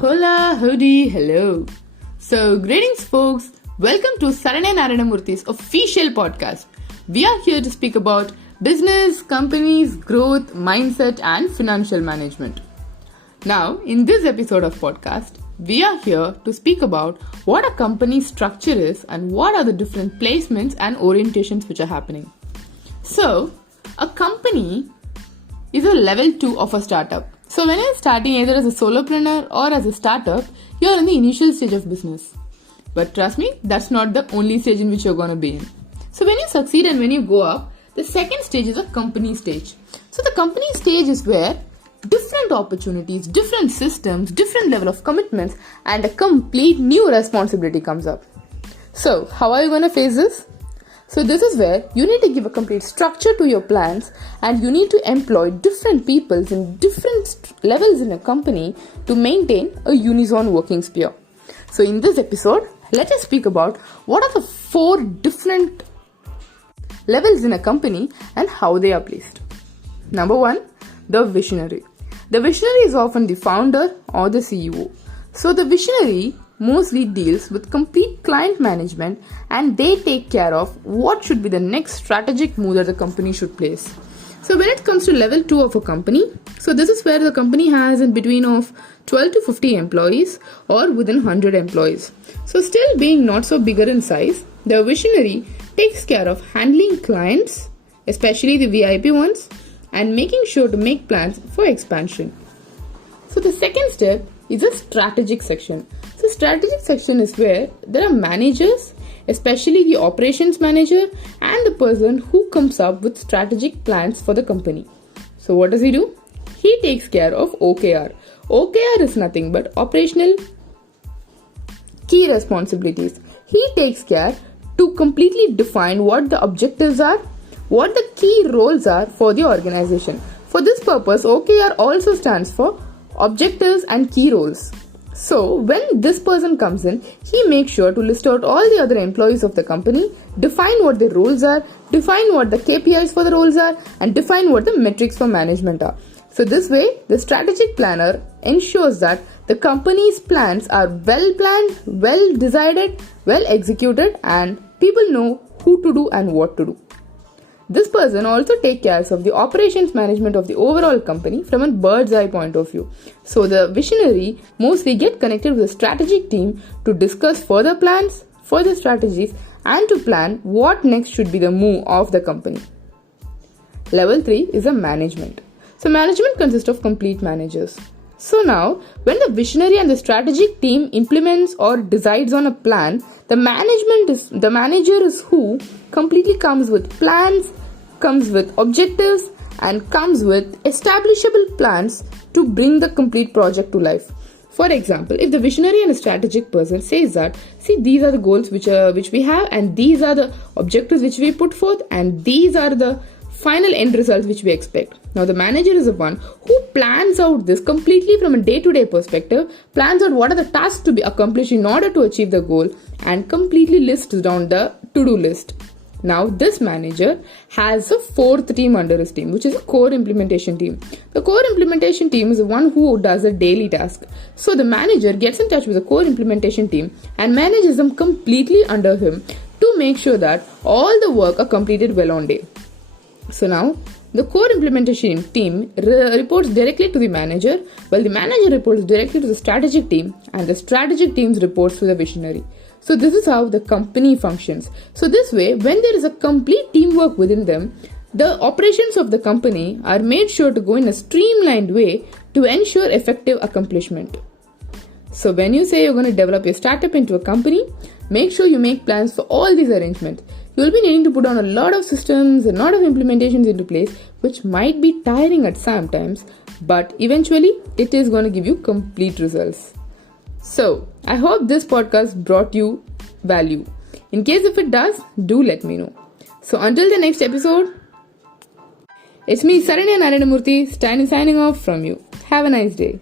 Hola, howdy, hello. So, greetings folks. Welcome to Saranya Narayanamurthy's official podcast. We are here to speak about business, companies, growth, mindset and financial management. Now, in this episode of podcast, we are here to speak about what a company's structure is and what are the different placements and orientations which are happening. So, a company is a level 2 of a startup. So when you're starting either as a solopreneur or as a startup, you're in the initial stage of business. But trust me, that's not the only stage in which you're going to be in. So when you succeed and when you go up, the second stage is a company stage. So the company stage is where different opportunities, different systems, different level of commitments and a complete new responsibility comes up. So how are you going to face this? So this is where you need to give a complete structure to your plans and you need to employ different people in different levels in a company to maintain a unison working sphere. So in this episode, let us speak about what are the 4 different levels in a company and how they are placed. Number 1, the visionary. The visionary is often the founder or the CEO. So the visionary mostly deals with complete client management and they take care of what should be the next strategic move that the company should place. So when it comes to level 2 of a company, so this is where the company has in between of 12 to 50 employees or within 100 employees. So still being not so bigger in size, the visionary takes care of handling clients, especially the VIP ones, and making sure to make plans for expansion. So the second step is a strategic section. So strategic section is where there are managers, especially the operations manager and the person who comes up with strategic plans for the company. So what does he do? He takes care of OKR. OKR is nothing but operational key responsibilities. He takes care to completely define what the objectives are, what the key roles are for the organization. For this purpose, OKR also stands for objectives and key roles. So when this person comes in, he makes sure to list out all the other employees of the company, define what their roles are, define what the KPIs for the roles are, and define what the metrics for management are. So this way, the strategic planner ensures that the company's plans are well planned, well decided, well executed, and people know who to do and what to do. This person also takes care of the operations management of the overall company from a bird's eye point of view. So the visionary mostly get connected with the strategic team to discuss further plans, further strategies and to plan what next should be the move of the company. Level 3 is a management. So management consists of complete managers. So now, when the visionary and the strategic team implements or decides on a plan, the manager is who completely comes with plans, comes with objectives and comes with establishable plans to bring the complete project to life. For example, if the visionary and a strategic person says that, see, these are the goals which we have and these are the objectives which we put forth and these are the final end results which we expect. Now the manager is the one who plans out this completely from a day-to-day perspective, plans out what are the tasks to be accomplished in order to achieve the goal and completely lists down the to-do list. Now this manager has a 4th team under his team, which is a core implementation team. The core implementation team is the one who does the daily task. So the manager gets in touch with the core implementation team and manages them completely under him to make sure that all the work are completed well on day. So now the core implementation team reports directly to the manager, while the manager reports directly to the strategic team and the strategic team reports to the visionary. So this is how the company functions. So this way, when there is a complete teamwork within them, the operations of the company are made sure to go in a streamlined way to ensure effective accomplishment. So when you say you're going to develop your startup into a company, make sure you make plans for all these arrangements. You will be needing to put on a lot of systems, a lot of implementations into place, which might be tiring at some times, but eventually it is going to give you complete results. So I hope this podcast brought you value. In case if it does, do let me know. So until the next episode, it's me Saranya Narayanamurthy signing off from you. Have a nice day.